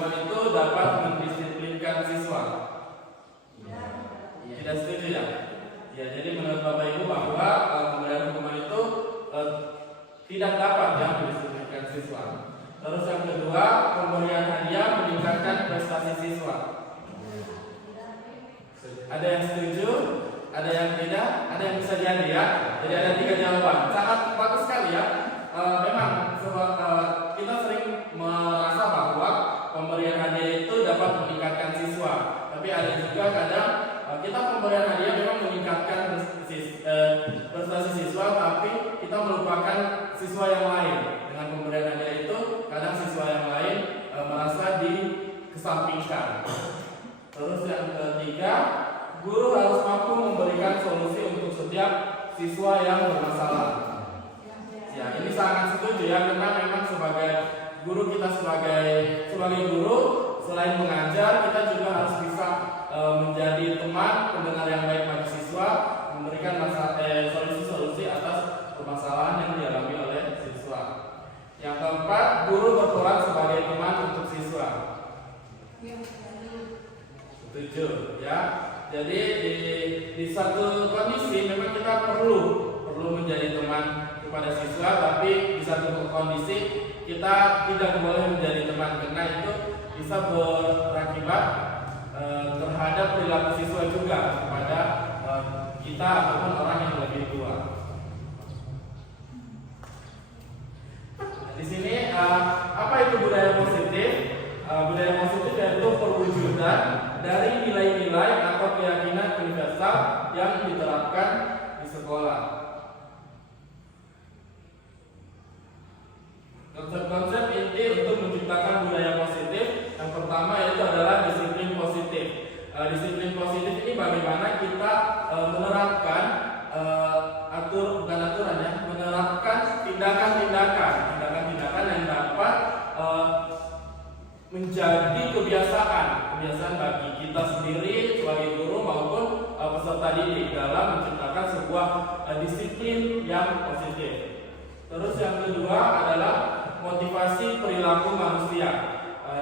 hukuman itu dapat mendisiplinkan siswa. Tidak setuju ya? Ya, jadi menurut Bapak Ibu bahwa pemberian hukuman itu tidak dapat ya mendisiplinkan siswa. Terus yang kedua, pemberian hadiah meningkatkan prestasi siswa. Ada yang setuju, ada yang tidak, ada yang bisa jadi ya. Jadi ada 3 jawaban. Sangat bagus sekali ya. Memang kita sering merasa bahwa pemberian hadiah itu dapat meningkatkan siswa. Tapi ada juga kadang kita pemberian hadiah memang meningkatkan prestasi siswa, tapi kita melupakan siswa yang lain. Dengan pemberian hadiah itu, kadang siswa yang lain merasa dikesampingkan. Terus yang ketiga, guru harus mampu memberikan solusi untuk setiap siswa yang bermasalah. Ya, ini sangat setuju ya, karena memang sebagai guru, kita sebagai guru, selain mengajar, kita juga harus bisa menjadi teman, pendengar yang baik bagi siswa, memberikan solusi-solusi atas permasalahan yang dialami oleh siswa. Yang keempat, guru berperan sebagai teman untuk siswa. Setuju ya. Jadi di satu kondisi memang kita perlu menjadi teman kepada siswa, tapi di satu kondisi kita tidak boleh menjadi teman, karena itu bisa berakibat terhadap perilaku siswa juga kepada kita ataupun orang yang lebih tua. Di sini apa itu budaya positif? Budaya positif yaitu perwujudan dari nilai-nilai atau keyakinan universal yang diterapkan di sekolah. Konsep-konsep inti untuk menciptakan budaya positif, yang pertama yaitu adalah disiplin positif. Disiplin positif ini bagaimana kita menerapkan menerapkan tindakan-tindakan yang dapat menjadi kebiasaan bagi kita sendiri sebagai guru maupun peserta didik dalam menciptakan sebuah disiplin yang positif. Terus yang kedua adalah motivasi perilaku manusia.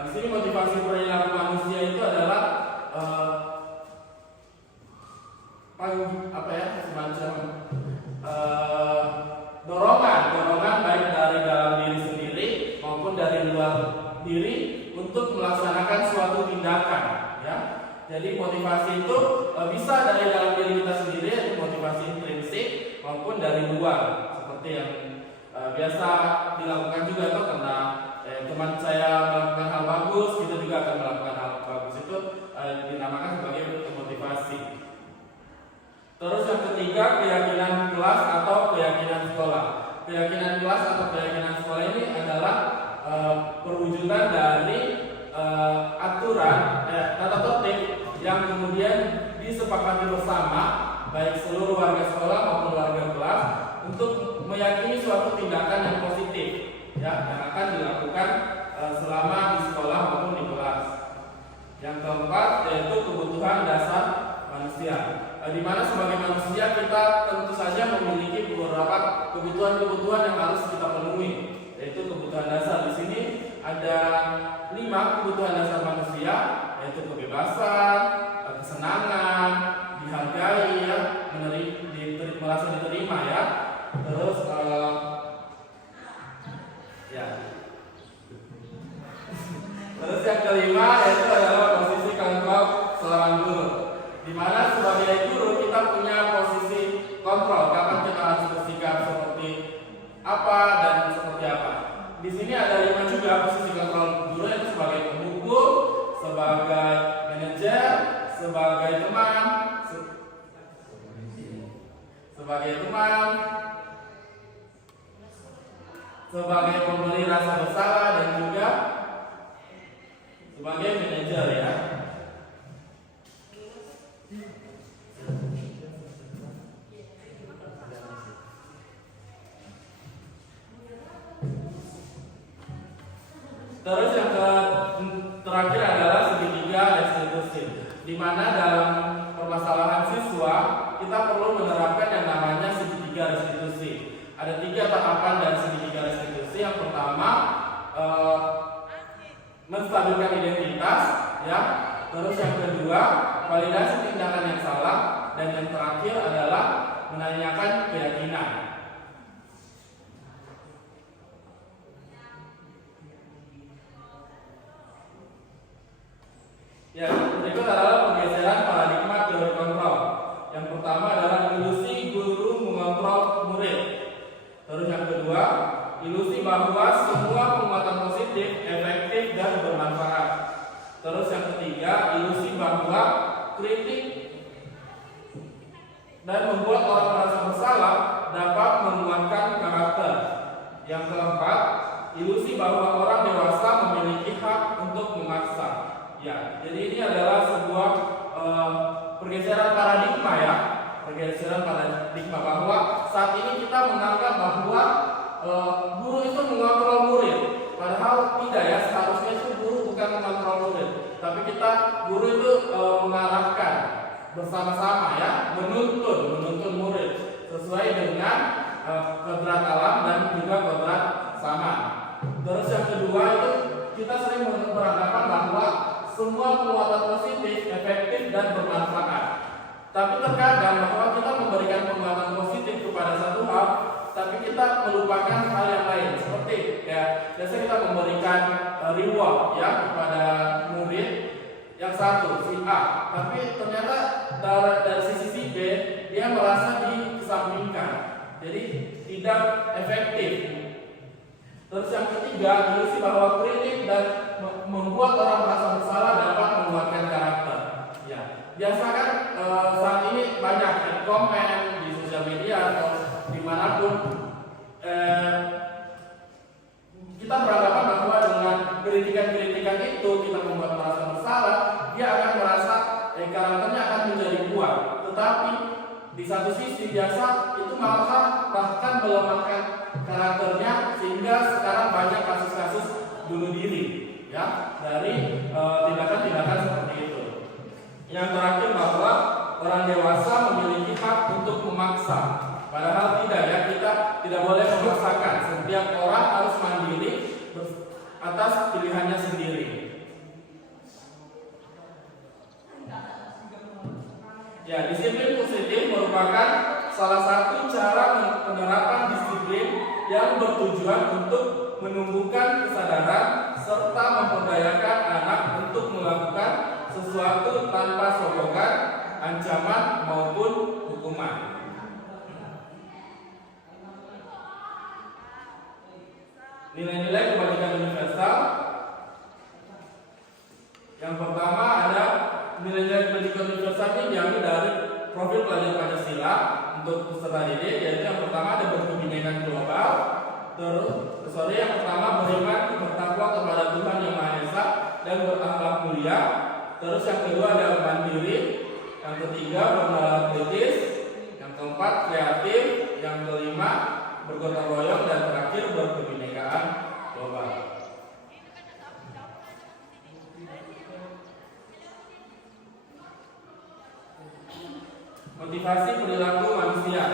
Di sini motivasi perilaku manusia itu adalah semacam dorongan baik dari dalam diri sendiri maupun dari luar diri untuk melaksanakan suatu tindakan ya. Jadi motivasi itu bisa dari dalam diri kita sendiri, yaitu motivasi intrinsik, maupun dari luar seperti yang biasa dilakukan juga tuh, karena teman saya melakukan hal bagus, kita juga akan melakukan hal bagus, itu dinamakan sebagai motivasi. Terus yang ketiga, keyakinan kelas atau keyakinan sekolah. Keyakinan kelas atau keyakinan sekolah ini adalah perwujudan dari aturan tata tertib yang kemudian disepakati bersama baik seluruh warga sekolah maupun warga kelas untuk meyakini suatu tindakan yang positif ya, yang akan dilakukan selama di sekolah maupun di kelas. Yang keempat yaitu kebutuhan dasar manusia, di mana sebagai manusia kita tentu saja memiliki beberapa kebutuhan yang harus kita penuhi, yaitu kebutuhan dasar. Di sini ada 5 kebutuhan dasar manusia, yaitu kebebasan, kesenangan, dihargai ya, merasa diterima ya. Terus terus yang kelima yaitu adalah posisi kontrol seorang guru, di mana sebagai guru kita punya posisi kontrol kapan kita harus bersikap seperti apa dan seperti apa. Di sini ada 5 juga posisi kontrol guru, yaitu sebagai pemukul, sebagai manajer, sebagai teman, sebagai pemberi rasa bersalah, dan juga sebagai manajer ya. Terus yang terakhir adalah segitiga restitusi, di mana dalam permasalahan siswa kita perlu menerapkan yang namanya segitiga restitusi. Ada 3 tahapan dari segitiga restitusi. Yang pertama, menstabilisasi menstabilkan identitas, ya. Terus yang kedua, validasi tindakan yang salah, dan yang terakhir adalah menanyakan keyakinan. Ya, berikut adalah pergeseran paradigma teori kontrol. Yang pertama adalah ilusi guru mengontrol murid. Terus yang kedua, ilusi bahwa semua penguatan positif efektif dan bermanfaat. Terus yang ketiga, ilusi bahwa kritik dan membuat orang merasa bersalah dapat menguatkan karakter. Yang keempat, ilusi bahwa orang dewasa memiliki hak untuk memaksa. Ya, jadi ini adalah sebuah pergeseran paradigma, ya, pergeseran paradigma bahwa saat ini kita menganggap bahwa guru itu mengontrol murid, padahal tidak, ya. Seharusnya itu guru bukan mengontrol murid, tapi guru itu mengarahkan bersama-sama, ya, menuntun murid sesuai dengan kodrat alam dan juga kodrat sama. Terus yang kedua itu kita sering beranggapan bahwa semua penguatan positif efektif dan bermanfaat. Tapi terkadang bahwa kita memberikan penguatan positif kepada satu hal, tapi kita melupakan hal yang lain. Seperti biasanya kita memberikan reward, ya, kepada murid yang satu, si A, tapi ternyata dari sisi si B dia merasa dikesampingkan, jadi tidak efektif. Terus yang ketiga, ilusi bahwa kritik dan membuat orang merasa bersalah dapat menguatkan karakter. Ya, biasa kan saat ini banyak komen di sosial media atau dimanapun, kita beranggapan bahwa dengan kritikan-kritikan itu kita membuat merasa bersalah, dia akan merasa karakternya akan menjadi kuat. Tetapi di satu sisi biasa itu malah bahkan melemahkan karakternya, sehingga sekarang banyak kasus-kasus bunuh diri, ya, dari tindakan-tindakan seperti itu. Yang terakhir bahwa orang dewasa memiliki hak untuk memaksa, padahal tidak, ya, kita tidak boleh memaksakan. Setiap orang harus mandiri atas pilihannya sendiri. Ya, disiplin positif merupakan salah satu cara penerapan disiplin yang bertujuan untuk menumbuhkan kesadaran serta memperdayakan anak untuk melakukan sesuatu tanpa sokongan, ancaman maupun hukuman. Nilai-nilai kebajikan universal. Yang pertama ada nilai-nilai kebajikan universal ini diambil dari profil pelajar Pancasila untuk peserta didik, yaitu yang pertama ada berkebinekaan global. Yang pertama beriman bertakwa kepada Tuhan Yang Maha Esa dan berakhlak mulia. Terus yang kedua ada mandiri, yang ketiga bernalar kritis, yang keempat kreatif, yang kelima bergotong royong, dan terakhir berkebinekaan global. Motivasi perilaku manusia.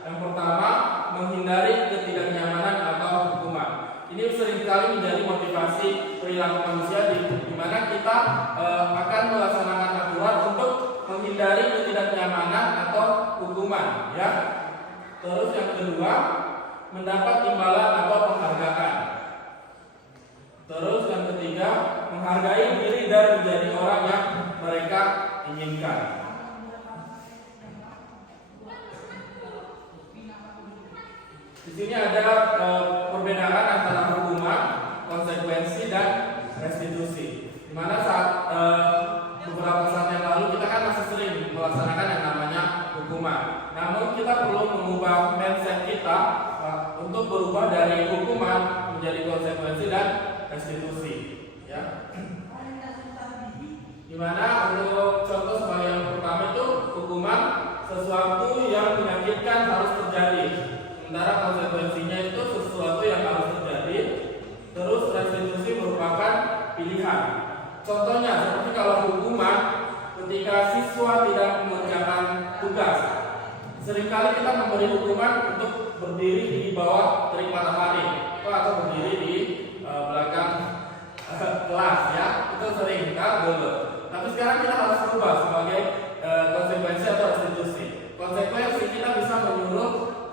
Yang pertama, menghindari ketidaknyamanan atau hukuman. Ini seringkali menjadi motivasi perilaku manusia di mana kita akan melaksanakan aturan untuk menghindari ketidaknyamanan atau hukuman, ya. Terus yang kedua, mendapat imbalan atau penghargaan. Terus yang ketiga, menghargai diri dan menjadi orang yang mereka inginkan. Di sini ada perbedaan antara hukuman, konsekuensi, dan restitusi. Di mana saat beberapa saat yang lalu kita kan masih sering melaksanakan yang namanya hukuman. Namun kita perlu mengubah mindset kita untuk berubah dari hukuman menjadi konsekuensi dan restitusi. Ya. Di mana untuk contoh sebagai yang pertama itu hukuman sesuatu yang menyakitkan harus terjadi. Sementara konsekuensinya itu sesuatu yang harus terjadi. Terus restitusi merupakan pilihan. Contohnya seperti kalau hukuman ketika siswa tidak mengerjakan tugas. Seringkali kita memberi hukuman untuk berdiri di bawah terik matahari atau berdiri di belakang kelas ya, itu sering kita bolos. Tapi sekarang kita harus berubah sebagai konsekuensi atau restitusi. Konsekuensi kita bisa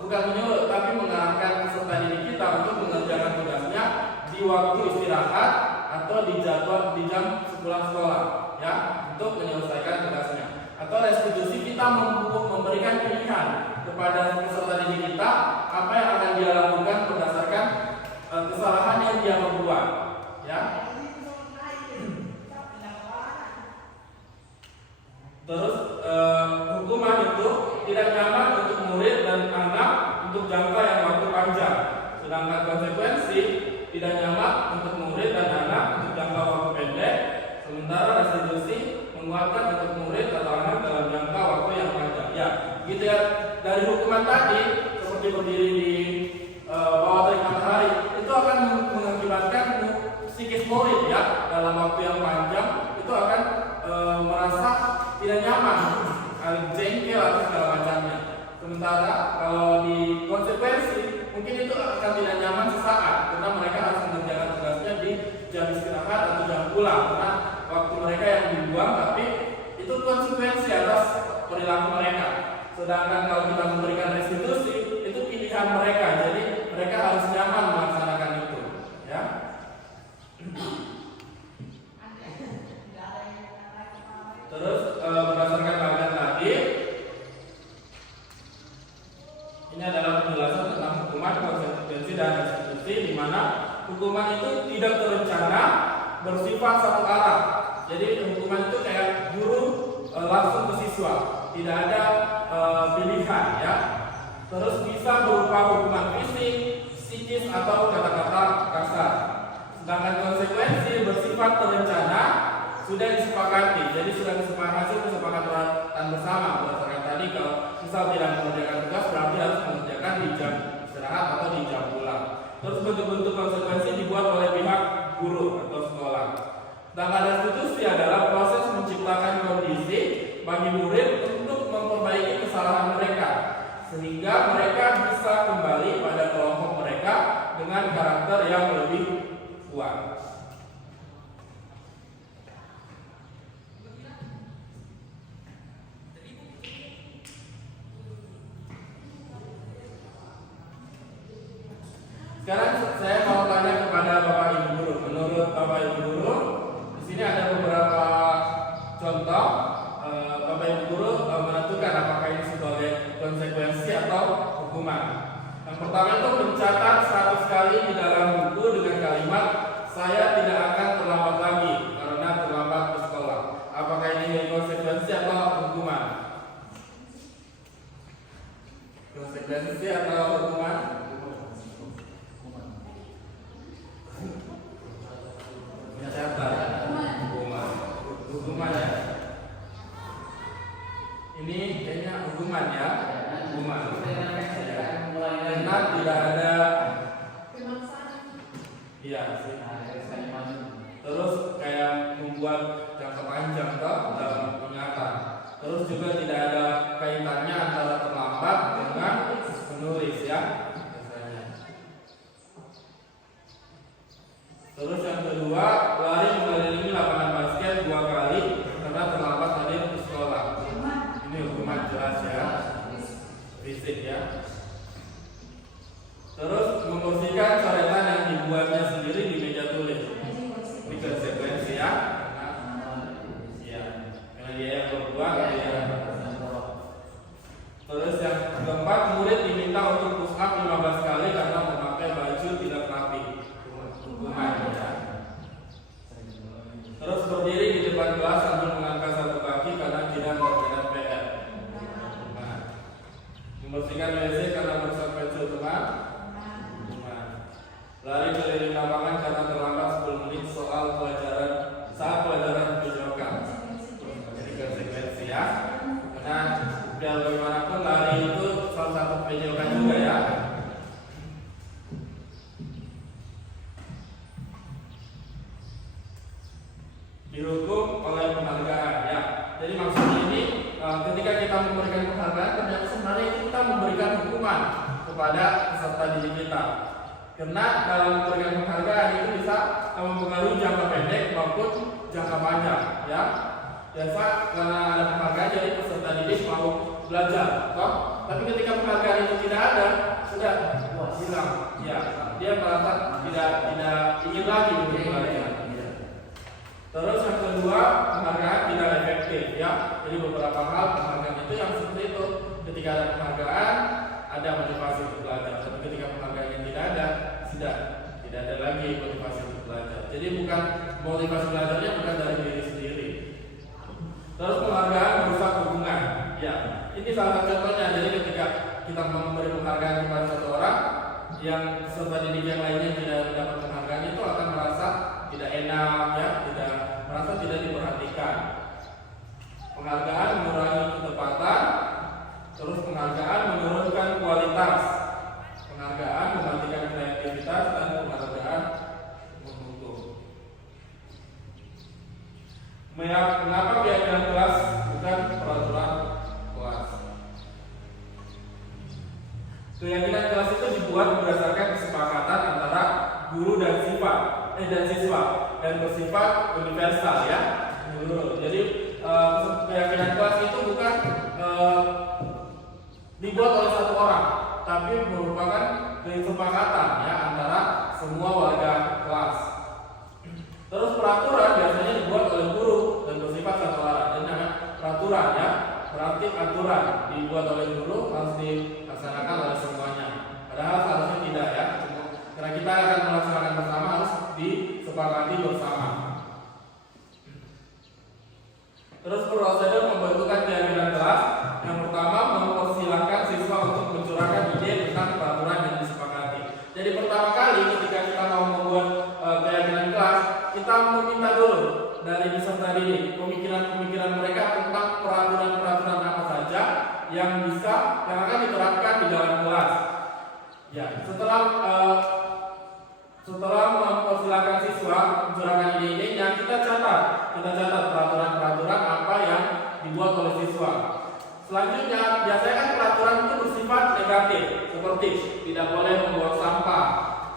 bukan menyuruh, tapi mengarahkan peserta didik kita untuk mengerjakan tugasnya di waktu istirahat atau di jam pulang sekolah, ya, untuk menyelesaikan tugasnya. Atau restitusi kita memberikan pilihan kepada peserta didik kita apa yang akan dia lakukan berdasarkan kesalahan yang dia membuat, ya. Terus hukuman itu tidak nyaman untuk murid dan anak untuk jangka yang waktu panjang, sedangkan konsekuensi tidak nyaman untuk murid dan anak untuk jangka waktu pendek. Sementara restitusi menguatkan untuk murid atau anak dalam jangka waktu yang panjang. Ya, gitu ya. Dari hukuman tadi seperti berdiri di bawah terik matahari itu akan mengakibatkan psikis murid ya dalam waktu yang panjang itu akan merasa tidak nyaman, jengkel atau segala macamnya. Sementara kalau di konsekuensi mungkin itu akan tidak nyaman sesaat karena mereka harus mengerjakan tugasnya di jam istirahat atau jam pulang karena waktu mereka yang dibuang, tapi itu konsekuensi atas perilaku mereka. Sedangkan kalau kita memberikan restitusi itu pilihan mereka, jadi mereka harus nyaman melaksanakan itu, ya. Terus berdasarkan bagian tadi, ini adalah penjelasan tentang hukuman, konsekuensi dan restitusi, di mana hukuman itu tidak terencana, bersifat satu arah. Jadi hukuman itu kayak guru langsung ke siswa, tidak ada pilihan, ya. Terus bisa berupa hukuman fisik, psikis atau kata-kata kasar. Sedangkan konsekuensi bersifat terencana, sudah disepakati, jadi sudah hasil kesepakatan bersama. Berdasarkan tadi, kalau misal tidak mengerjakan tugas berarti harus mengerjakan di jam istirahat atau di jam pulang. Terus bentuk-bentuk konsekuensi dibuat oleh pihak guru atau sekolah. Sedangkan restitusi adalah proses menciptakan kondisi bagi murid untuk memperbaiki kesalahan mereka sehingga mereka bisa kembali pada kelompok mereka dengan karakter yang lebih kuat. Sekarang saya mau tanya kepada Bapak Ibu Guru. Menurut Bapak Ibu Guru, di sini ada beberapa contoh. Bapak Ibu Guru menentukan apakah ini sebagai konsekuensi atau hukuman. Yang pertama itu mencatat 100 kali di dalam buku dengan kalimat "Saya tidak akan terlambat lagi karena terlambat ke sekolah". Apakah ini konsekuensi atau hukuman? Konsekuensi atau hukuman? Hukuman ya. Ini kayaknya hukuman ya. Hukuman. Karena tidak ada. Iya sih. Terus kayak membuat jangka panjang dalam ingatan. Terus juga tidak ada kaitannya antara terlambat dengan menulis ya. Terus yang kedua, lari mengelilingi lapangan basket 2 kali karena terlambat hadir ke sekolah. Ini hukuman jelas ya, fisik ya. Terus membersihkan coretan yang dibuatnya sendiri di meja tulis. Ini konsekuensi ya. Iya, karena dia yang berbuat dia. Terus yang keempat, murid diminta untuk push up 15 kali karena memakai baju tidak rapi. Hukuman ya. Terus berdiri di depan kelas sambil mengangkat satu kaki karena tidak mengerjakan PR. Hukuman. Membersihkan WC karena merusak pensil teman. Hukuman. Lari keliling lapangan karena terlambat 10 menit saat pelajaran dijokan. Jadi konsekuensi ya. Karena biar bagaimanapun lari itu salah satu penjokan juga ya. Dihukum oleh penghargaan ya. Jadi maksudnya ini ketika kita memberikan penghargaan ternyata sebenarnya kita memberikan hukuman kepada peserta didik kita. Karena dalam memberikan penghargaan itu bisa mempengaruhi jangka pendek maupun jangka panjang, ya. Biasa karena ada penghargaan jadi peserta didik mau belajar, toh. Tapi ketika penghargaan itu tidak ada, sudah hilang, ya. Dia merasa tidak ingin lagi untuk belajar. Terus yang kedua, penghargaan tidak efektif, ya. Jadi beberapa hal penghargaan itu yang seperti itu. Ketika ada penghargaan, ada motivasi untuk belajar. Tapi ketika penghargaannya tidak ada, tidak ada lagi motivasi untuk belajar. Jadi bukan motivasi belajarnya bukan dari diri sendiri. Terus penghargaan merusak hubungan, ya. Ini salah satu contohnya. Jadi ketika kita memberi penghargaan kepada satu orang, yang peserta didik yang lainnya tidak mendapat penghargaan itu akan merasa tidak enak, ya, merasa tidak diperhatikan. Penghargaan mengurangi ketepatan, terus penghargaan menurunkan kualitas, penghargaan mematikan kreativitas, dan penghargaan menghukum. Mengapa keyakinan kelas bukan peraturan kelas? Keyakinan kelas itu dibuat berdasarkan kesepakatan antara guru dan siswa dan bersifat universal, ya. Jadi keyakinan kelas itu bukan dibuat oleh satu orang, tapi merupakan kesepakatan, ya, antara semua warga kelas. Terus peraturan biasanya dibuat oleh guru dan bersifat satu arah. Jadi namanya peraturan, ya. Berarti aturan dibuat oleh guru harus dilaksanakan oleh semuanya. Padahal seharusnya tidak, ya. Karena kita akan melaksanakan bersama harus disepakati bersama. Terus prosedur membentukkan keyakinan kelas. Yang pertama, mempersilahkan siswa untuk mencurahkan ide tentang peraturan yang disepakati. Jadi pertama kali ketika kita mau membuat keyakinan kelas, kita meminta dulu dari peserta didik pemikiran mereka tentang peraturan-peraturan apa saja yang akan diterapkan di dalam kelas. Ya, setelah mempersilahkan siswa mencurahkan ide-idenya, kita catat peraturan-peraturan apa yang dibuat oleh siswa. Selanjutnya, biasanya kan peraturan itu bersifat negatif, seperti tidak boleh membuang sampah,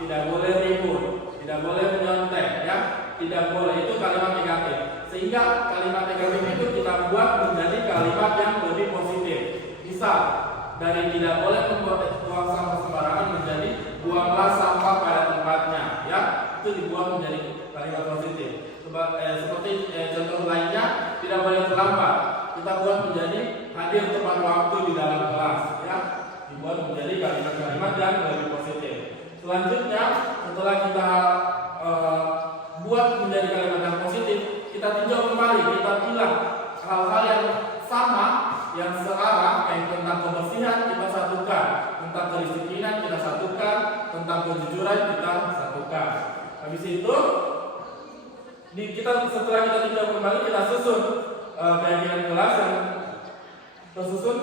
tidak boleh ribut, tidak boleh menyontek, ya, tidak boleh, itu kalimat negatif. Sehingga kalimat negatif itu kita buat menjadi kalimat yang lebih positif. Misal, dari tidak boleh membuang sampah sembarangan menjadi buanglah sampah pada tempatnya, ya, itu dibuat menjadi kalimat positif. Seperti contoh lainnya, tidak boleh terlambat, kita buat menjadi hadir tepat waktu di dalam kelas, ya, dibuat menjadi kalimat-kalimat yang lebih positif. Selanjutnya, setelah kita buat menjadi kalimat yang positif, kita tinjau kembali, kita bilang hal-hal yang sama, yang searah, kayak tentang kebersihan kita satukan, tentang kedisiplinan kita satukan, tentang kejujuran kita satukan. Habis itu setelah kita tinjau kembali, kita susun keyakinan kelas yang tersusun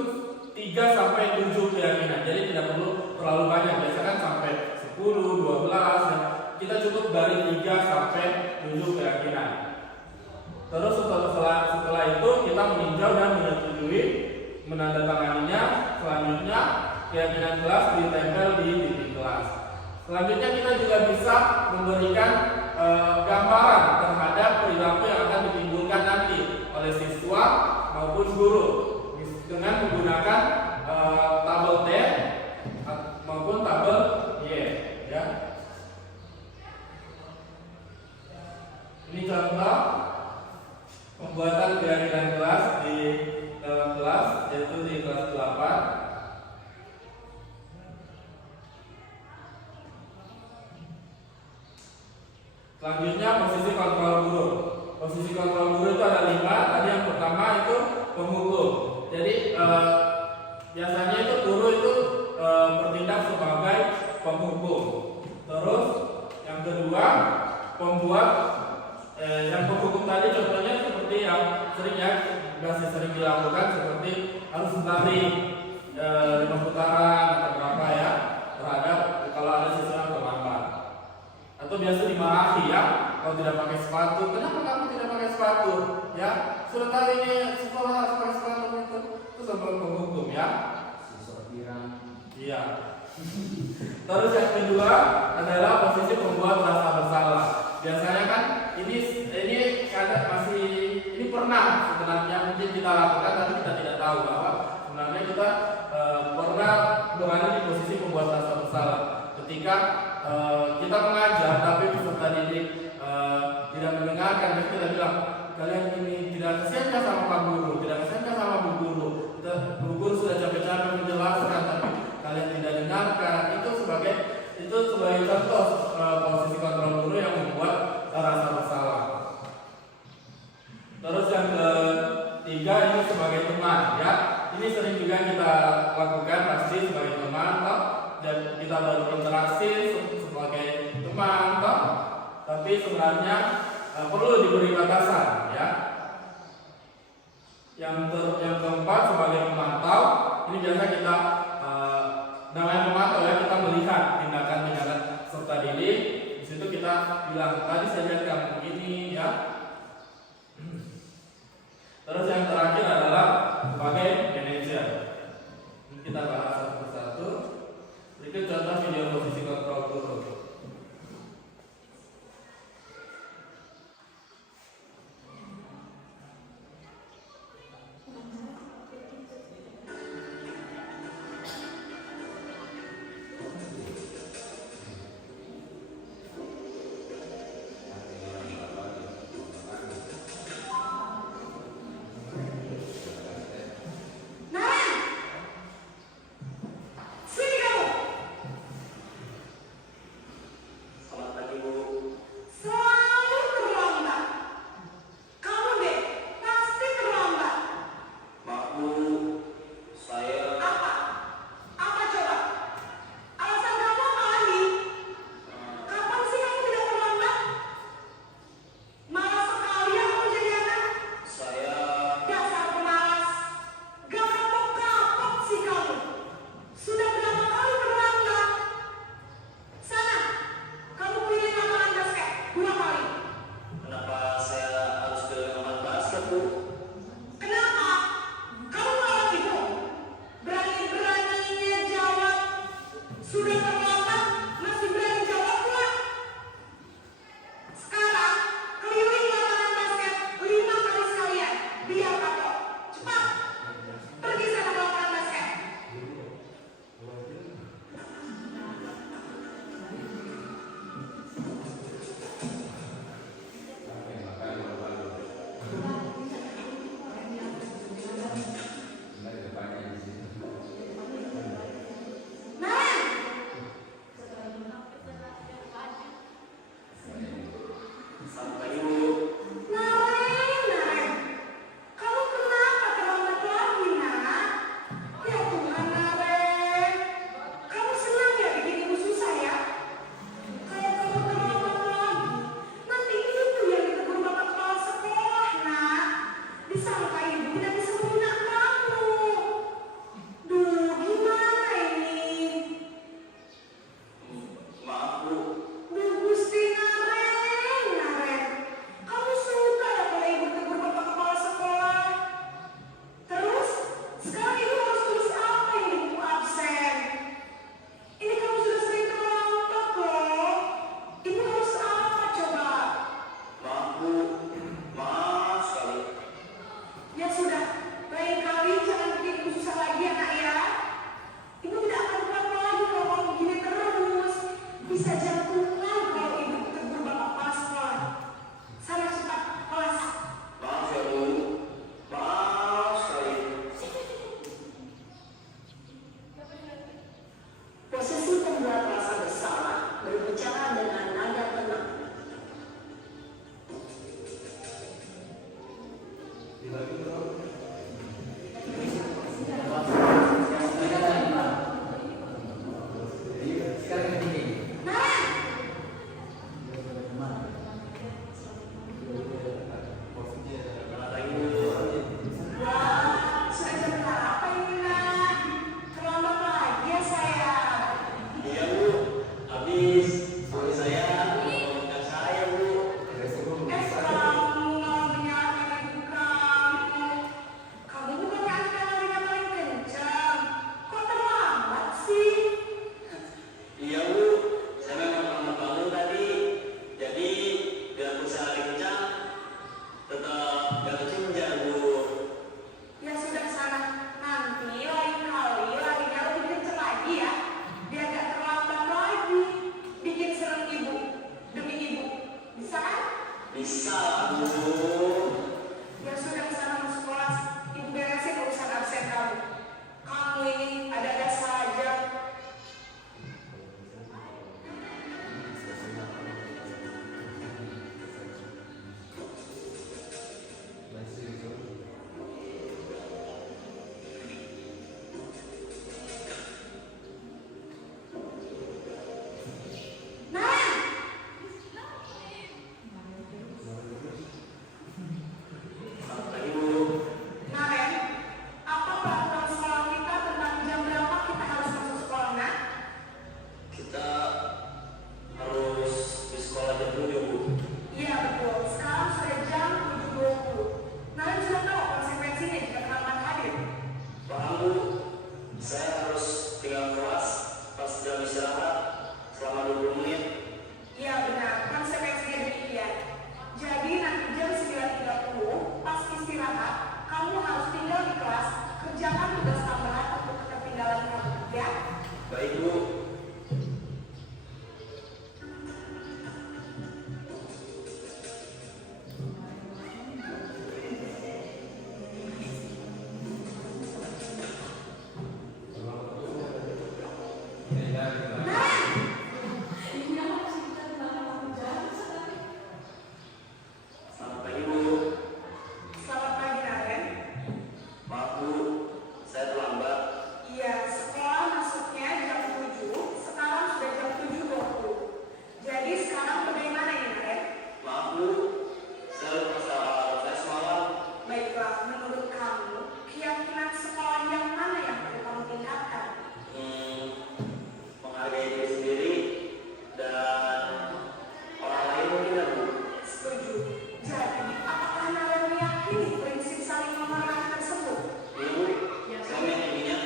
3-7 keyakinan. Jadi tidak perlu terlalu banyak. Biasanya kan sampai 10, 12. Kita cukup dari 3-7 keyakinan. Terus setelah itu kita meninjau dan menyetujui, menandatanganinya. Selanjutnya keyakinan kelas ditempel di dinding kelas. Selanjutnya kita juga bisa memberikan gambaran terhadap perilaku yang akan ditimbulkan nanti oleh siswa maupun guru dengan menggunakan tabel T maupun tabel Y, ya. Ini contoh pembuatan keyakinan kelas di dalam kelas, yaitu di kelas 8. Selanjutnya posisi kontrol guru. Posisi kontrol guru itu ada 5. Tadi yang pertama itu penghukum. Jadi biasanya itu guru itu bertindak sebagai penghukum. Terus yang kedua pembuat. Yang penghukum tadi contohnya seperti yang masih sering dilakukan, seperti harus lari 5 putaran atau berapa, ya, terhadap kalau ada siswa yang terlambat. Atau biasa dimarahi, ya, kalau tidak pakai sepatu. Kenapa kamu tidak pakai sepatu? Ya, sudah tahu ini sekolah harus pakai sepatu itu sebab penghukum, ya. Seseorang. Iya. Terus yang kedua ada adalah posisi pembuat rasa bersalah. Biasanya kan ini kadang masih ini pernah sebenarnya mungkin kita lakukan tapi kita tidak tahu bahwa sebenarnya kita pernah berada di posisi pembuat rasa bersalah ketika kita mengajar tapi peserta didik tidak mendengarkan dan kita bilang kalian ini tidak kasihankah sama Pak Guru, tidak kasihankah sama Bu Guru, Bu Guru sudah capek-capek menjelaskan tapi kalian tidak dengarkan. Itu sebagai contoh posisi kontrol guru yang membuat rasa bersalah. Terus yang ketiga ini sebagai teman, ya. Ini sering juga kita lakukan pasti sebagai teman, toh. Dan kita berinteraksi sebagai teman, toh. Tapi sebenarnya perlu diberi batasan, ya. Yang keempat sebagai pemantau. Ini biasa kita namanya pemantau, ya, kita melihat tindakan-tindakan serta didik. Di situ kita bilang tadi saya lihat kamu begini, ya. Terus yang terakhir adalah sebagai manajer. Ini kita bahas satu persatu. Berikut contoh video posisi kontrol guru. meyakini prinsip saling memaafkan tersebut? Ibu, saya meyakininya.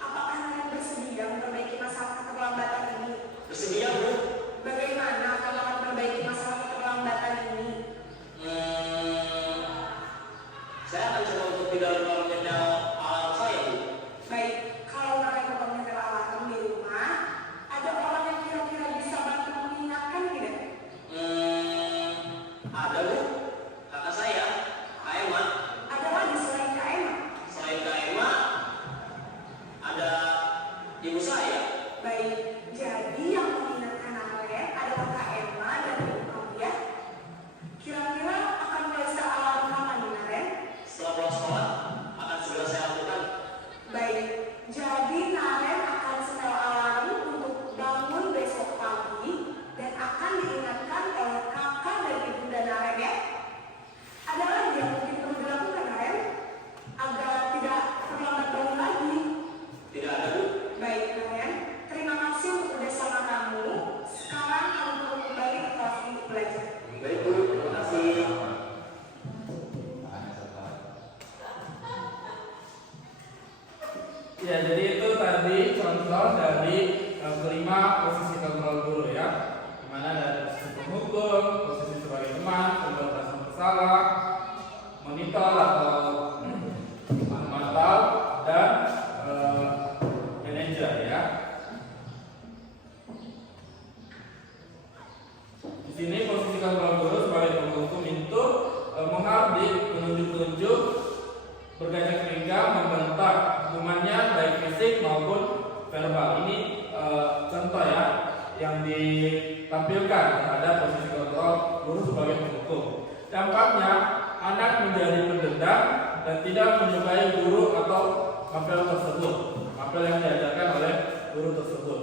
Apakah kalian bersedia memperbaiki masalah keterlambatan ini? Bersedia, Bu. Bagaimana kalian akan memperbaiki masalah keterlambatan ini? Saya akan coba untuk tidak menyetel alarm saya, Bu. Baik, kalau kalian mau menyetel alarm di rumah, ada orang yang kira-kira bisa bantu mengingatkan tidak? Ada, Bu. Kakak saya, Kak Emma. Ada lagi selain Kak Emma? Selain Kak Emma, ada ibu saya. Baik, jadi yang mengingatkan kalian adalah Kak Emma dan Ibu Claudia. Kira-kira akan mulai set alarm kapan nih, Naren? Setelah pulang sekolah, akan segera saya lakukan. Baik, jadi Naren akan setel alarm untuk bangun besok pagi dan akan diingatkan oleh kakak dan ibunda Naren ya. Ada lagi yang mungkin perlu dilakukan Naren agar tidak terlambat bangun lagi? Tidak ada, Bu. Baik Naren, terima kasih untuk kerjasama kamu. Sekarang kamu perlu kembali ke kelas untuk belajar. Baik, Bu. Terima kasih. Ya, jadi itu tadi contoh dari kelima posisi kontrol guru ya, dimana ada posisi penghukum, posisi sebagai teman, pembuat rasa bersalah, monitor atau memantau, dan manajer ya. Di sini posisi kontrol guru sebagai penghukum itu menghardik, menunjuk-tunjuk, bergajak pinggang, membentak, hukumannya baik fisik maupun verbal. Ini contoh ya yang ditampilkan terhadap posisi kontrol guru sebagai penghukum. Dampaknya anak menjadi pendendam dan tidak menyukai guru atau apel tersebut, apel yang diajarkan oleh guru tersebut.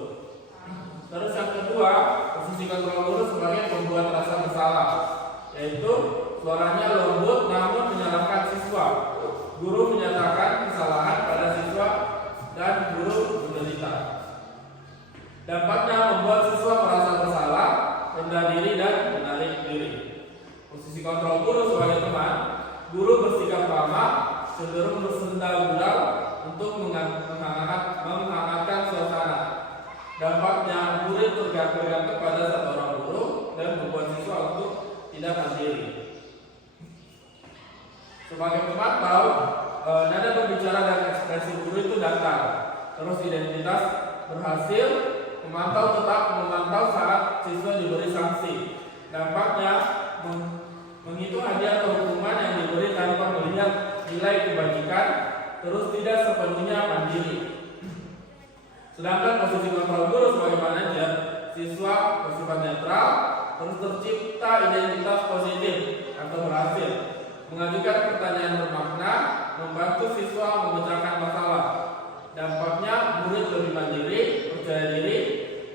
Terus yang kedua, posisi kontrol guru sebagai pembuat rasa bersalah, yaitu suaranya lembut namun menyalahkan siswa. Guru menyatakan kesalahan pada siswa dan guru menderita. Dampaknya membuat siswa merasa bersalah, rendah diri dan menarik diri. Posisi kontrol guru sebagai teman, guru bersikap ramah, cenderung bersenda gurau untuk menghangatkan suasana. Dampaknya murid tergantung kepada satu orang guru dan membuat siswa untuk tidak mandiri. Sebagai pemantau, nada berbicara dan ekspresi guru itu datar. Terus identitas berhasil, pemantau tetap memantau saat siswa diberi sanksi. Dampaknya menghitung hadiah atau hukuman yang diberi tanpa melihat nilai kebajikan, terus tidak sepenuhnya mandiri. Sedangkan posisi kontrol guru sebagai manajer, siswa bersifat netral, terus tercipta identitas positif atau berhasil, mengajukan pertanyaan bermakna, membantu siswa memecahkan masalah. Dampaknya murid lebih mandiri, percaya diri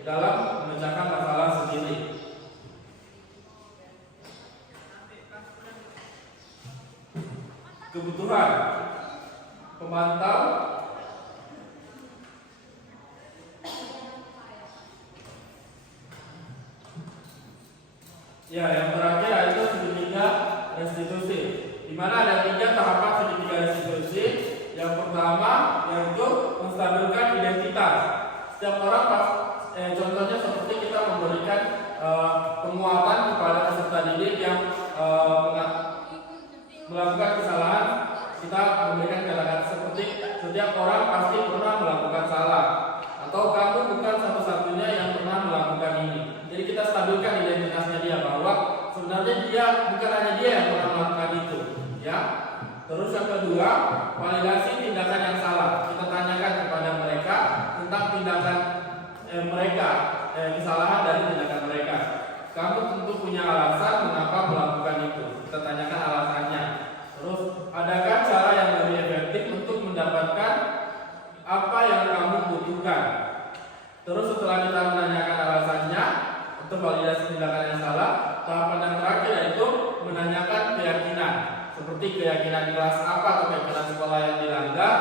dalam memecahkan masalah sendiri. Kebutuhan pemantau ya, yang terakhir itu segitiga restitusi, di mana ada 3 tahapan segitiga restitusi. Yang pertama yaitu menstabilkan identitas. Setiap orang contohnya seperti kita memberikan penguatan kepada peserta didik yang melakukan kesalahan. Kita memberikan kata-kata seperti setiap orang pasti pernah melakukan salah, atau kamu bukan satu-satunya yang pernah melakukan ini. Jadi kita stabilkan identitasnya dia, bahwa sebenarnya dia bukan hanya dia yang pernah melakukan itu, ya. Terus yang kedua, validasi tindakan yang salah. Kita tanyakan kepada mereka tentang tindakan mereka, kesalahan dari tindakan mereka. Kamu tentu punya alasan mengapa melakukan itu. Kita tanyakan alasannya. Terus, adakah cara yang lebih efektif untuk mendapatkan apa yang kamu butuhkan? Terus setelah kita menanyakan alasannya untuk validasi tindakan yang salah, tahapan yang terakhir yaitu menanyakan keyakinan. Seperti keyakinan kelas apa atau keyakinan sekolah yang dilanggar.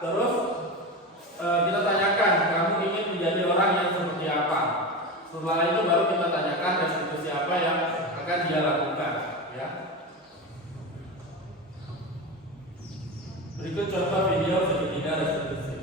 Terus kita tanyakan, kamu ingin menjadi orang yang seperti apa? Setelah itu baru kita tanyakan restitusi apa yang akan dia lakukan, ya. Berikut contoh video segitiga restitusi.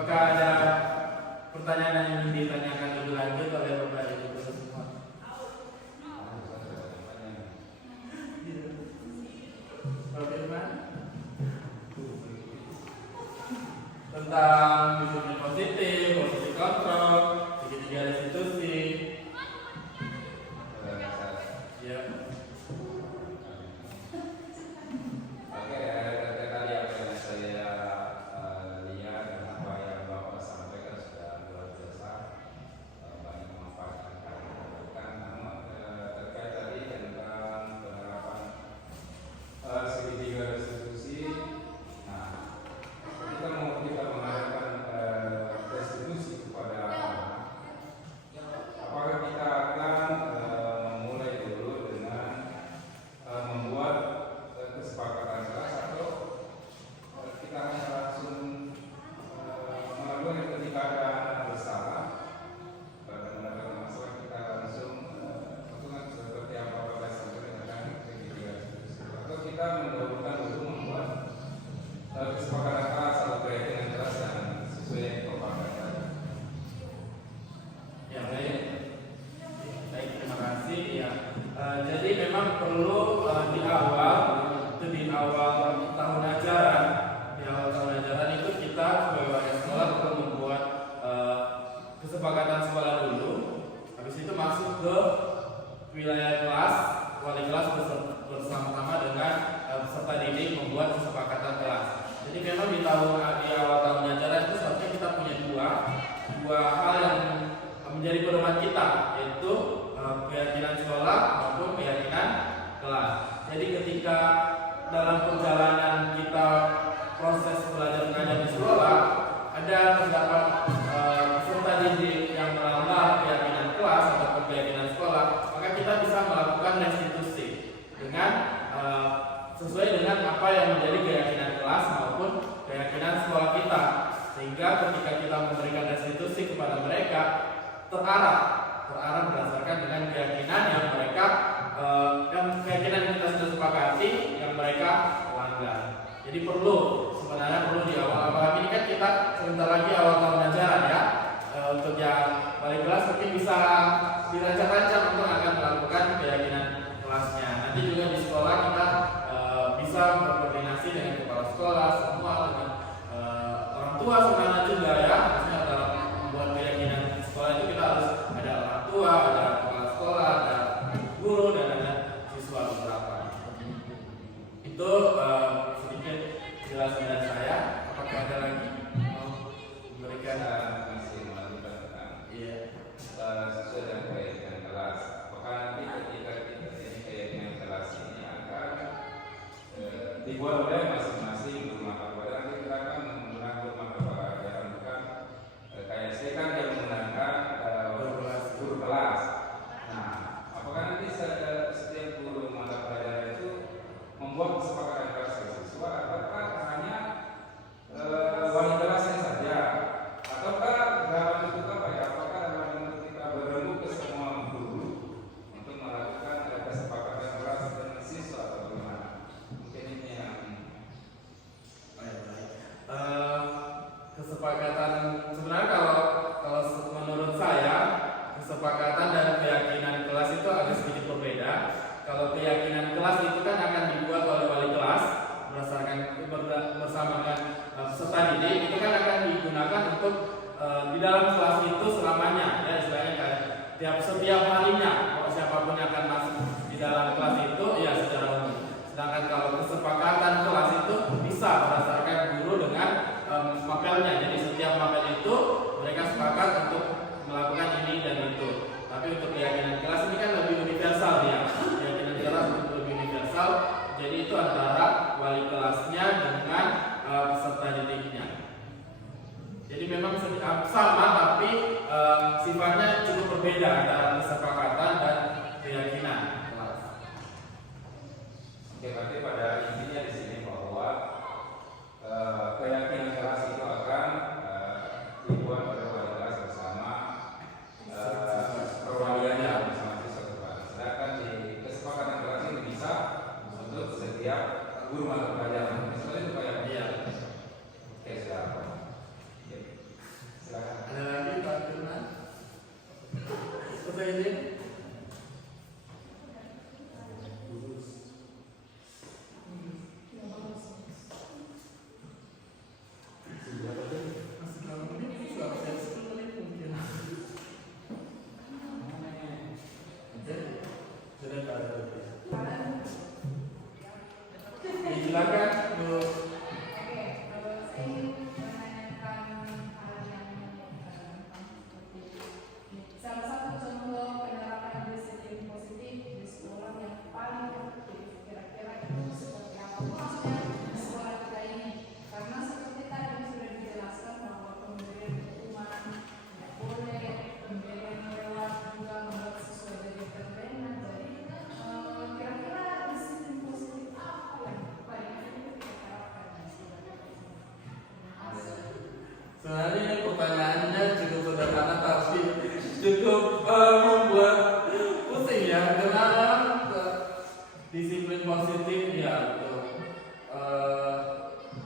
Apakah ada pertanyaan yang ingin ditanyakan lebih lanjut oleh Bapak Ibu Guru semua? Pak Firman? Tentang disiplin positif, positif kontrol, segitiga restitusi. Ya. Oke, tadi apa yang saya lihat dan apa yang Bapak sampaikan sudah luar biasa, banyak memanfaatkan kami. Namun terkait tadi tentang penerapan segitiga restitusi, nah kita mengharapkan restitusi kepada anak. Apakah kita akan memulai dulu dengan membuat kesepakatan kelas atau kita hanya langsung melakukan ketika ada anak bersalah dan mendapatkan masalah kita langsung lakukan seperti apa Bapak sampaikan tentang segitiga restitusi, atau kita mendahulukan dulu membuat kesepakatan kelas atau keyakinan kelas yang sesuai dengan Bapak tadi. Ya, baik. Baik, terima kasih. Ya. Jadi memang perlu di awal tahun ajaran, itu kita sebagai warga sekolah perlu membuat kesepakatan sekolah dulu. Habis itu masuk ke wilayah kelas, wali kelas bersama-sama dengan peserta didik membuat kesepakatan kelas. Jadi memang di awal tahun ajaran itu seharusnya kita punya dua hal yang menjadi pedoman kita, yaitu keyakinan sekolah maupun keyakinan kelas. Jadi ketika dalam perjalanan kita proses belajar mengajar di sekolah ada terdapat peserta didik yang melanggar keyakinan kelas atau keyakinan sekolah, maka kita bisa melakukan restitusi dengan sesuai dengan apa yang menjadi keyakinan kelas maupun keyakinan sekolah kita, sehingga ketika kita memberikan restitusi kepada mereka terarah berdasarkan dengan keyakinan yang mereka keyakinan yang kita sudah sepakati yang mereka langgar. Jadi sebenarnya perlu di awal ini kan kita sebentar lagi awal tahun ajaran ya. Untuk yang balik kelas mungkin bisa dirancang-rancang untuk akan melakukan keyakinan kelasnya. Nanti juga di sekolah kita bisa berkoordinasi dengan kepala sekolah semua, dengan orang tua sebenarnya juga ya. Maksudnya dalam membuat keyakinan sekolah itu kita harus ada orang tua, ada kepala sekolah, ada guru, dan ada siswa beberapa. Itu sedikit jelasan dari saya. Apakah ada lagi mau memberikan? Masih melanjutkan Iya. sesuai dengan keyakinan kelas. Apakah nanti ketika keyakinan kelas ini akan dibuat oleh masing-masing guru mata pelajaran, nanti kita akan menggunakan guru mata pelajaran, bukan kayak saya kan yang menggunakan guru kelas. Nah, apakah nanti setiap guru mata pelajaran itu membuat kesepakatan kelas siswa, ataukah hanya wali kelasnya saja, ataukah dalam bentuk apa ya? Apakah dalam bentuk kita bertemu ke semua guru untuk melakukan kesepakatan kelas dengan siswa atau bagaimana? Mungkin ini yang kesepakatan sebenarnya kalau menurut saya kesepakatan dan keyakinan kelas itu agak sedikit berbeda. Kalau keyakinan kelas itu kan akan dibuat oleh wali kelas berdasarkan bersama dengan peserta didik, itu kan akan digunakan untuk di dalam kelas itu selamanya ya, istilahnya kayak setiap harinya kalau siapapun yang akan masuk di dalam kelas itu ya secara umum. Sedangkan kalau kesepakatan kelas itu bisa berdasarkan guru dengan mapelnya. Jadi setiap mapel itu mereka sepakat untuk melakukan ini dan itu. Tapi untuk keyakinan kelas ini kan lebih universal ya. Keyakinan kelas lebih universal. Jadi itu antara wali kelasnya dengan peserta didiknya. Jadi memang sama tapi sifatnya cukup berbeda antara kesepakatan dan keyakinan kelas. Oke, berarti pada intinya di sini bahwa Sebenarnya ini pertanyaannya cukup sederhana tapi cukup membuat pusing ya, karena disiplin positif ya.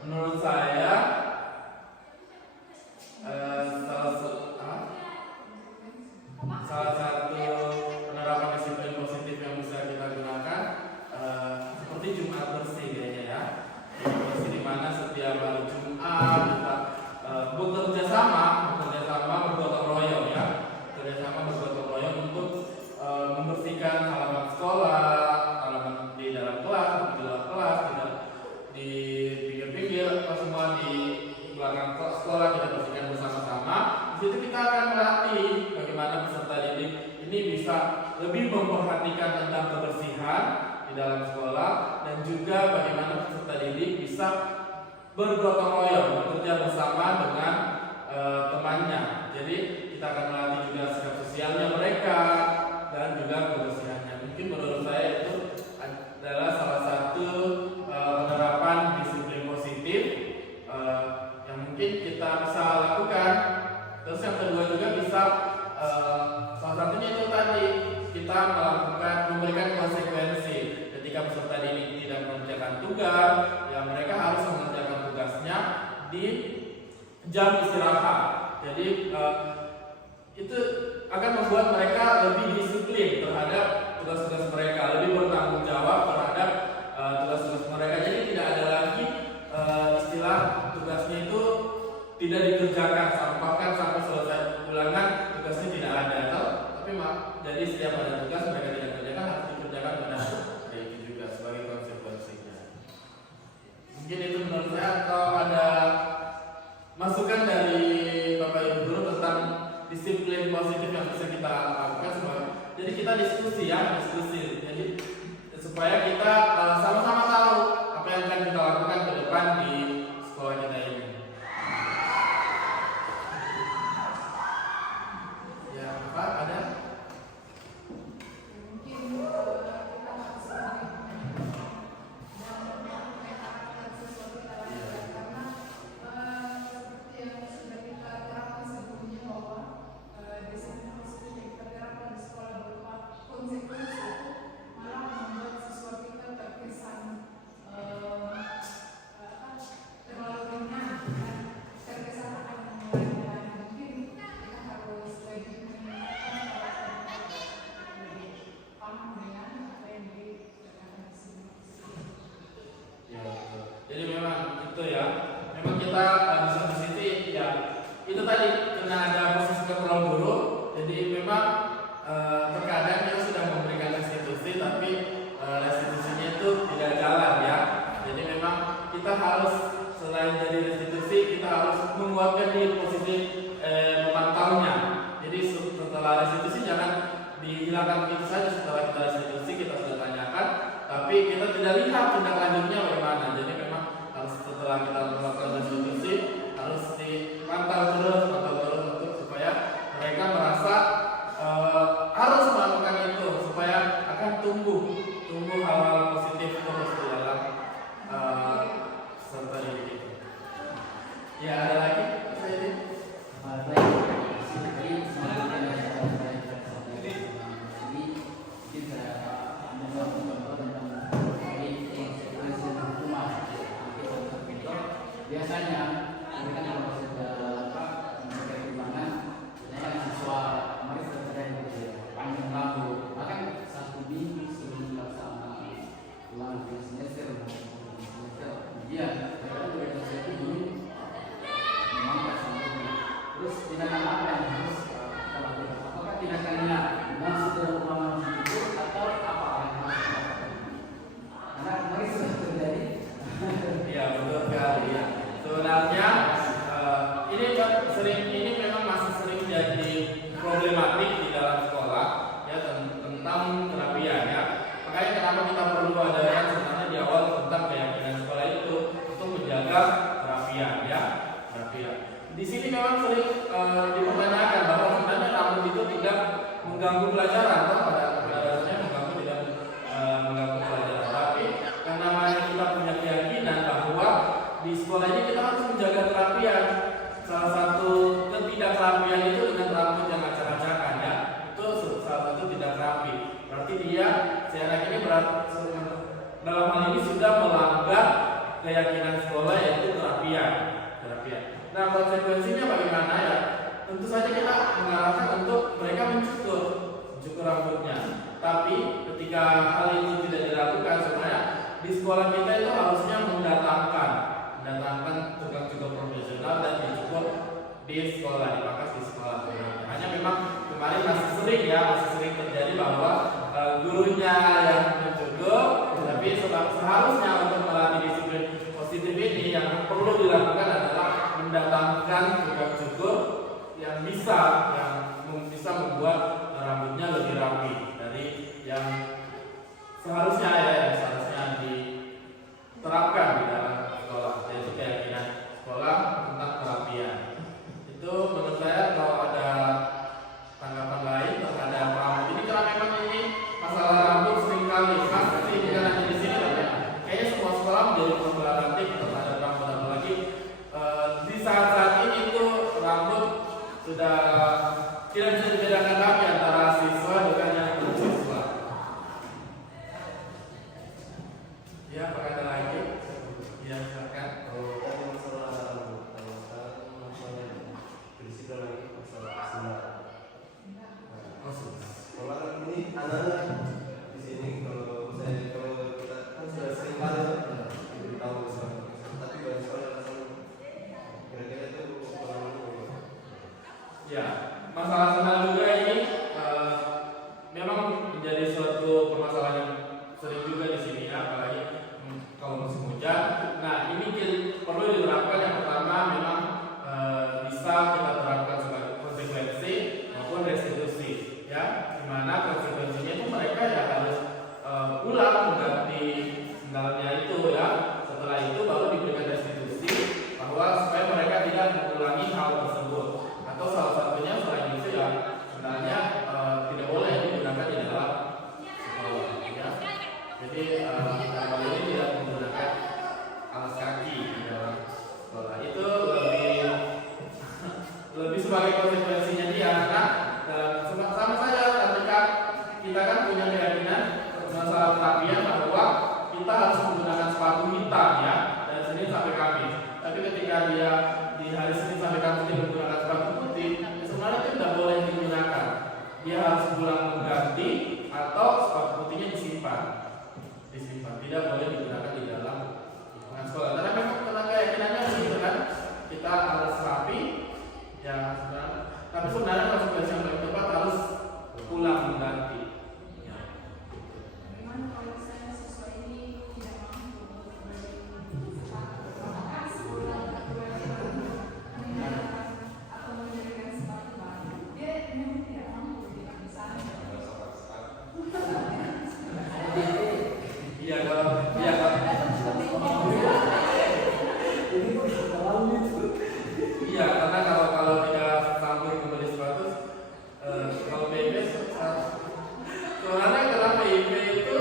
Menurut saya salah satu penerapan disiplin positif yang bisa kita gunakan seperti Jumat bersih kayaknya ya. Jumat bersih di mana setiap hari Jumat kita bekerja sama bergotong royong ya, bergotong royong untuk membersihkan halaman sekolah, halaman di dalam kelas, di luar kelas, di pinggir-pinggir, atau semua di belakang sekolah kita bersihkan bersama-sama. Di situ kita akan melatih bagaimana peserta didik ini bisa lebih memperhatikan tentang kebersihan di dalam sekolah, dan juga bagaimana peserta didik bisa bergotong royong, bekerja bersama dengan temannya. Jadi kita akan melatih juga sikap sosialnya mereka dan juga kebersihannya. Mungkin menurut saya itu adalah salah satu penerapan disiplin positif yang mungkin kita bisa lakukan. Terus yang kedua juga bisa salah satunya itu tadi kita memberikan konsekuensi ketika peserta didik tidak mengerjakan tugas, ya mereka harus mengerjakan tugasnya di jam istirahat. Jadi itu akan membuat mereka lebih disiplin terhadap tugas-tugas mereka, lebih bertanggung jawab terhadap tugas-tugas mereka. Jadi tidak ada lagi istilah tugasnya itu tidak dikerjakan, bahkan sampai selesai ulangan tugasnya tidak ada, tapi jadi setiap ada tugas mereka tidak kerjakan harus dikerjakan pada hari itu juga sebagai konsekuensinya. Mungkin itu menurut saya, atau ada masukan dari Bapak Ibu guru tentang disiplin positif yang bisa kita lakukan semua. Jadi kita diskusi. Jadi supaya kita sama-sama tahu apa yang akan kita lakukan ke depan di sekolah kita ini. Ya, Pak, ada? Jadi memang itu ya, memang kita di satu sisi ya itu tadi karena ada posisi kontrol guru, jadi memang terkadang kita sudah memberikan restitusi tapi restitusinya itu tidak jalan ya. Jadi memang kita harus selain dari restitusi kita harus menguatkan di posisi memantaunya. Jadi setelah restitusi jangan dihilangkan begitu saja. Setelah kita restitusi kita sudah tanyakan, tapi kita tidak lihat tindak lanjutnya bagaimana. Jadi memang harus setelah kita melakukan restitusi harus dipantau terus untuk supaya mereka merasa harus melakukan itu supaya akan tumbuh hal-hal positif terus di dalam peserta didik. Ya, ada lagi? Biasanya mereka kalau sudah mereka gimana, biasanya siswa mereka sudah panjang lalu, bahkan 1 minggu sebelum pelaksanaan ulang semester dia mereka sudah selesai dulu memang sampai terus tindakan apa yang harus kita lakukan? Apakah tindakannya masuk dalam ulangan itu atau apa yang harus kita lakukan? Karena mereka sudah terjadi. Ya, betul sekali ya. Sebenarnya ini memang masih sering jadi problematik di dalam sekolah ya, tentang kerapian ya. Makanya kenapa kita perlu ada yang sebenarnya di awal tentang keyakinan sekolah itu untuk menjaga kerapian ya, kerapian. Di sini memang sering dipertanyakan bahwa sebenarnya rambut itu tidak mengganggu pelajaran, atau pada dasarnya tidak mengganggu pelajaran. Tapi yang namanya kita punya keyakinan bahwa di sekolah ini kita harus menjaga kerapian. salah satu ketidakrapian itu dengan rambut yang acak-acakan ya. Itu salah satu tidak rapi. Berarti dia si anak ini dalam hal ini sudah melanggar keyakinan sekolah yaitu kerapian. Nah, konsekuensinya bagaimana ya? Tentu saja kita mengarahkan untuk mereka mencukur rambutnya. Tapi ketika hal itu tidak dilakukan, sebenarnya di sekolah kita itu harusnya mendatangkan tukang cukur profesional dan dicukur di sekolah, dipangkas di sekolah. Hanya memang kemarin masih sering terjadi bahwa gurunya yang mencukur, tapi seharusnya untuk melatih disiplin positif ini yang perlu dilakukan adalah mendatangkan tukang cukur yang bisa membuat rambutnya lebih rapi dari yang seharusnya diterapkan di dalam sekolah, yaitu keyakinan sekolah tentang kerapian. Itu menurut saya kalau ada tanggapan lain terhadap rambut ini, karena memang ini masalah rambut seringkali pasti bukan hanya di sini, kayaknya semua sekolah menjadi problematik terhadap rambut, apalagi di saat ini tuh rambut sudah tidak bisa dibedakan lagi antara siswa dengan yang non siswa. Ya, apakah ada lagi? Ya, silakan. Kalau tadi masalah rambut, kalau sekarang masalah prinsip lagi masalah sunat. Sekolah kan ini anak-anak di sini kalau kita kan sudah sering kali diberitahu tapi banyak sekolah rasanya kira-kira itu Ya, masalah sunat juga ini memang menjadi suatu permasalahan yang sering juga di sini ya, apalagi kalau musim hujan. Nah, ini perlu diterapkan. Yang pertama memang bisa kita terapkan sebagai konsekuensi maupun restitusi ya, dimana konsekuensinya itu mereka ya harus pulang mengganti sendalnya itu ya. Setelah itu baru diberikan restitusi bahwa supaya mereka tidak mengulangi hal tersebut. Atau salah satunya selain itu ya sebenarnya tidak boleh digunakan di dalam sekolah ya. Jadi hal ini tidak menggunakan alas kaki di dalam sekolah. Itu lebih sebagai konsekuensinya dia. Nah, sama saja ketika kita kan punya keyakinan masalah kerapian bahwa kita harus menggunakan sepatu hitam ya dari Senin sampai Kamis. Tapi ketika dia di hari Senin sampai Kamis dia menggunakan sepatu putih, sebenarnya itu tidak boleh digunakan. Dia harus pulang mengganti atau sepatu putihnya disimpan, tidak boleh digunakan di dalam lingkungan sekolah. Karena memang tenaga keyakinannya begitu kan, kita harus rapi ya sebenarnya. Tapi sebenarnya konsekuensi yang paling tepat harus pulang mengganti. Memang kalau misalnya siswa ini tidak mampu membeli sepatu, apakah sekolah atau memberikan sepatu baru, dia memang tidak mampu tidak bisa. Iya kalau iya, karena kalau tidak mampu membeli sepatu, kalau PIP sebenarnya karena PIP itu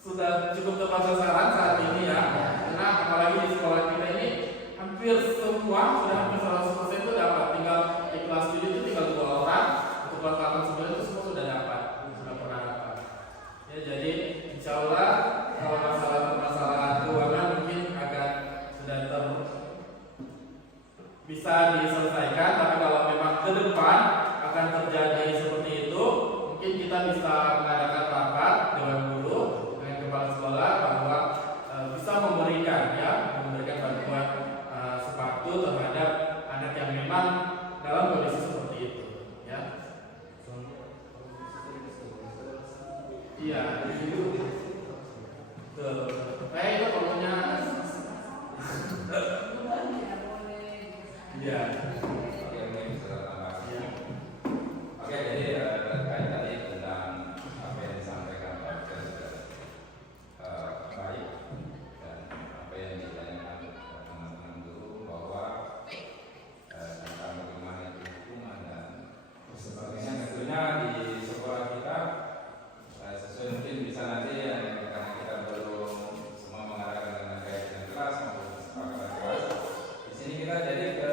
sudah cukup tepat sasaran saat ini ya. Karena apalagi di sekolah kita ini hampir semua sudah hampir 100% itu dapat. Tinggal di kelas 7 itu tinggal 2 orang, untuk kelas 8 9 itu semua sudah dapat, sudah pernah dapat. Ya, jadi insya Allah kalau masalah keuangan mungkin akan sudah bisa diselesaikan. Tapi kalau memang ke depan akan terjadi seperti itu, mungkin kita bisa mengadakan rapat dewan guru dengan kepala sekolah bahwa bisa memberikan bantuan sepatu terhadap anak yang memang dalam kondisi seperti itu ya. Iya, itu itu pokoknya iya. Oke, mungkin bisa tambah. Oke, jadi terkait tadi tentang apa yang disampaikan Pak sudah baik, dan apa yang ditanyakan teman-teman guru bahwa tentang bagaimana itu hukuman dan sebagainya. Tentunya di sekolah kita sesuai mungkin bisa nanti karena kita belum semua mengadakan dengan kelas maupun kesepakatan kelas. Di sini kita jadi ke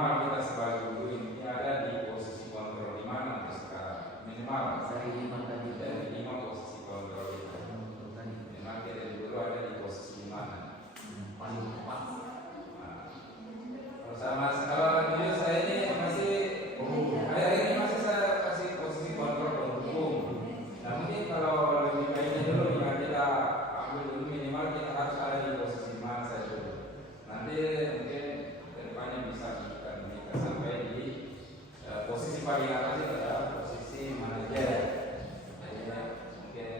minimal kita sebagai guru ini ada di posisi kontrol di mana untuk sekarang minimal Dari 5 tadi. dari 5 posisi kontrol itu. Memang kita dulu ada di posisi mana? Paling tepat. Nah, kalau sama kalau dulu saya ini masih hari ini masih saya kasih posisi kontrol pendukung. Nah mungkin kalau lebih baiknya dulu ya kita ambil dulu minimal kita harus ada di posisi mana saya dulu. Nanti mungkin kedepannya bisa kita sampai di posisi paling atas itu adalah posisi manajer. Jadi mungkin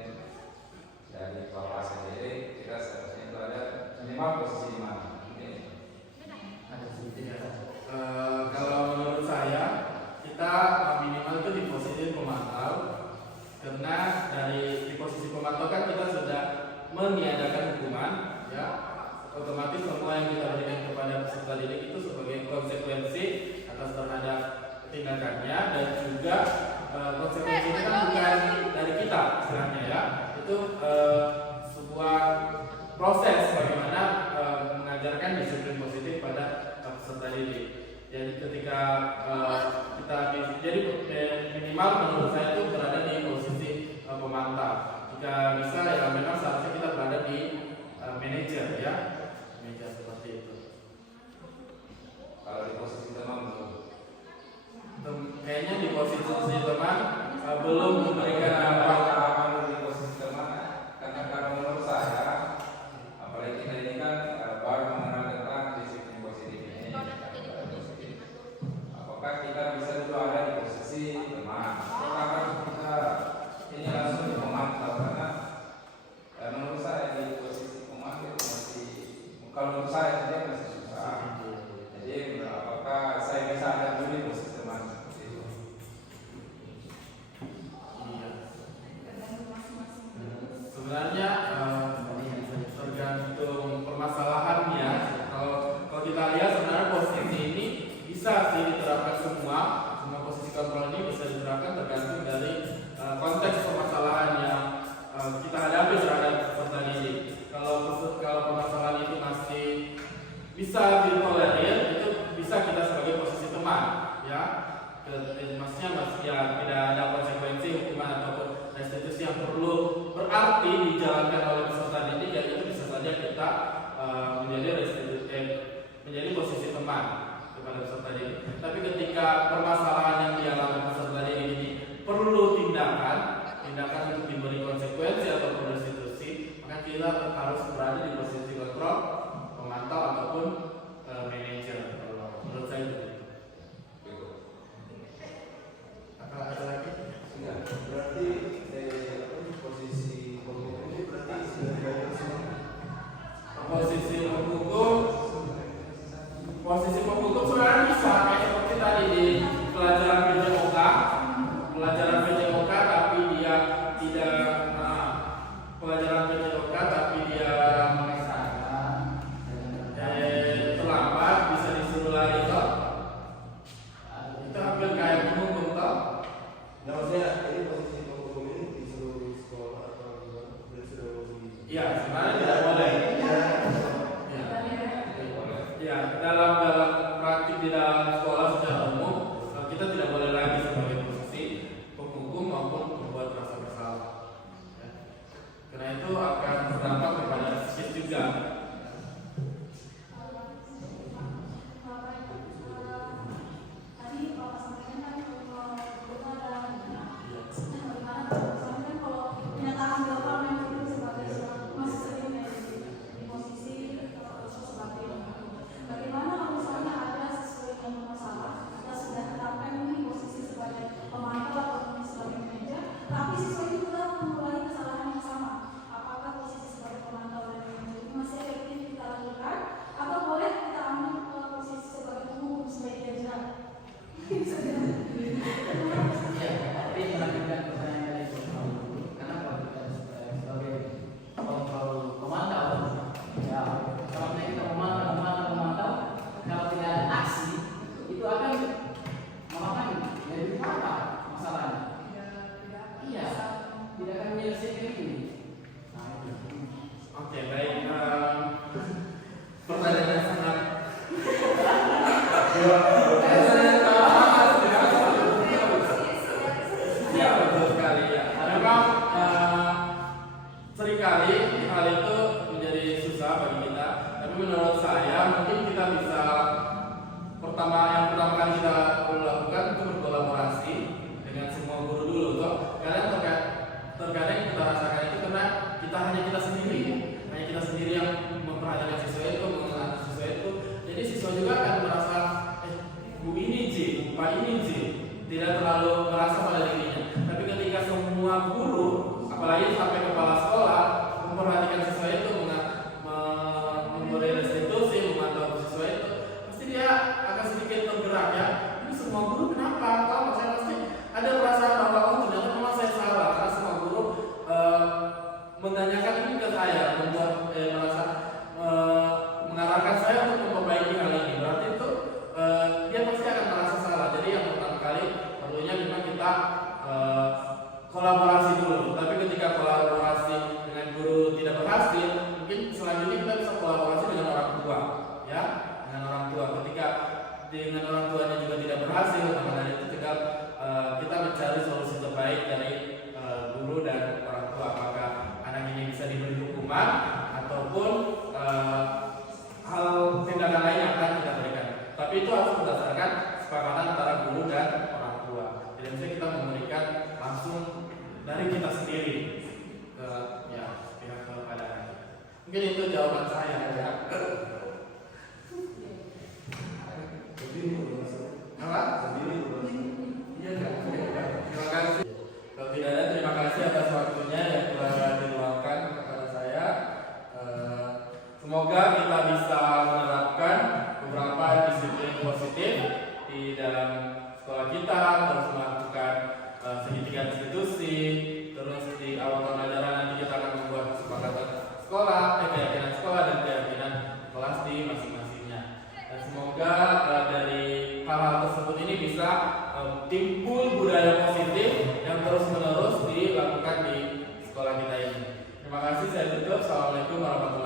dari bapak sendiri kita seharusnya itu ada minimal posisi di mana. Mungkin Ada sedikit ya. Kalau menurut saya kita minimal itu di posisi pemantau, karena di posisi pemantau kan kita sudah meniadakan hukuman, ya otomatis semua yang kita berikan kepada peserta didik itu sebagai konsekuensi atas terhadap tindakannya, dan juga konsekuensi itu kan bukan dari kita sebenarnya, ya itu sebuah proses bagaimana mengajarkan disiplin positif pada peserta didik. Jadi ketika kita jadi minimal menurut saya itu berada di posisi pemantau. Jika bisa ya memang seharusnya kita berada di manajer, ya manajer seperti itu. kalau di posisi teman belum. Kayaknya di posisi teman belum memberikan apa. Kalau di posisi teman, karena kalau menurut saya, apalagi kita ini kan baru mengenal tentang disiplin positif ini. Apakah kita bisa dulu ada di posisi teman? Apakah kita ini langsung memantau? Karena menurut saya di posisi pemantau itu masih, kalau menurut saya dia masih susah. Jadi apakah saya bisa ada dulu di posisi teman seperti itu? Iya. Sebenarnya tergantung permasalahannya. Kalau kita lihat sebenarnya posisi ini bisa sih diterapkan semua posisi kontrol ini bisa diterapkan tergantung dari konteks permasalahan yang kita hadapi terhadap peserta didik. Kalau permasalahan itu masih bisa ditolerir, itu bisa kita sebagai posisi teman, ya. Maksudnya masih ya tidak ada konsekuensi hukuman ataupun restitusi yang perlu berarti dijalankan oleh peserta didik, ya itu bisa saja kita menjadi posisi teman kepada peserta didik. Tapi ketika permasalahan yang dialami peserta didik ini perlu tindakan untuk diberi konsekuensi ataupun restitusi, maka kita harus berada di posisi kontrol, pemantau ataupun manajer. Menurut saya begitu. Ada lagi? Enggak, berarti posisi pemimpin ini berarti sudah dibayar semua. Posisi penghukum sebenarnya bisa kayak seperti tadi di pelajaran PJOK, tapi dia tidak pelajaran PJOK tapi dia bagi kita. Tapi menurut saya mungkin kita bisa yang pertama kali kita perlu lakukan itu berkolaborasi dengan semua guru dulu toh. Karena terkadang kita rasakan itu karena hanya kita sendiri yang memperhatikan siswa itu, mengenal siswa itu. Jadi siswa juga akan merasa bu ini Ji, Pak ini Ji, tidak terlalu merasa pada dirinya. Tapi ketika semua guru, apalagi sampai kepala sekolah memperhatikan siswa itu, memberi restitusi, memantau siswa itu, pasti dia akan sedikit tergerak ya. Ini semua guru kenapa? Kalau saya pasti ada perasaan bahwa ternyata memang saya salah karena semua guru menanyakan ini ke saya, membuat merasa mengarahkan saya untuk memperbaiki hal ini. Berarti itu dia pasti akan merasa salah. Jadi yang pertama kali perlunya memang kita kolaborasi dulu. Tapi ketika kolaborasi dengan guru tidak berhasil, mungkin selanjutnya kita bisa kolaborasi dengan orang tua, ya, dengan orang tua. Ketika dengan orang tuanya juga tidak berhasil, maka dari itu tinggal kita mencari solusi terbaik dari guru dan orang tua. Apakah anak ini bisa diberi hukuman ataupun hal tindakan lain yang akan kita berikan. Tapi itu harus berdasarkan kesepakatan antara guru dan orang tua. Jadi misalnya kita memberikan langsung dari kita sendiri ke pihak kepada anak. Mungkin itu jawaban saya ya. Apa? Iya kan? Terima kasih. Kalau tidak ada, terima kasih atas waktunya yang telah diluangkan kepada saya. Semoga kita bisa menerapkan beberapa disiplin positif di dalam sekolah kita, terus melakukan segitiga institusi, terus di awal tahun ajaran nanti kita akan membuat kesepakatan sekolah, keyakinan sekolah dan keyakinan kelas di masing-masingnya. Dan semoga dari hal-hal tersebut ini bisa timbul budaya positif yang terus-menerus dilakukan di sekolah kita ini. Terima kasih, saya tutup. Assalamualaikum warahmatullahi wabarakatuh.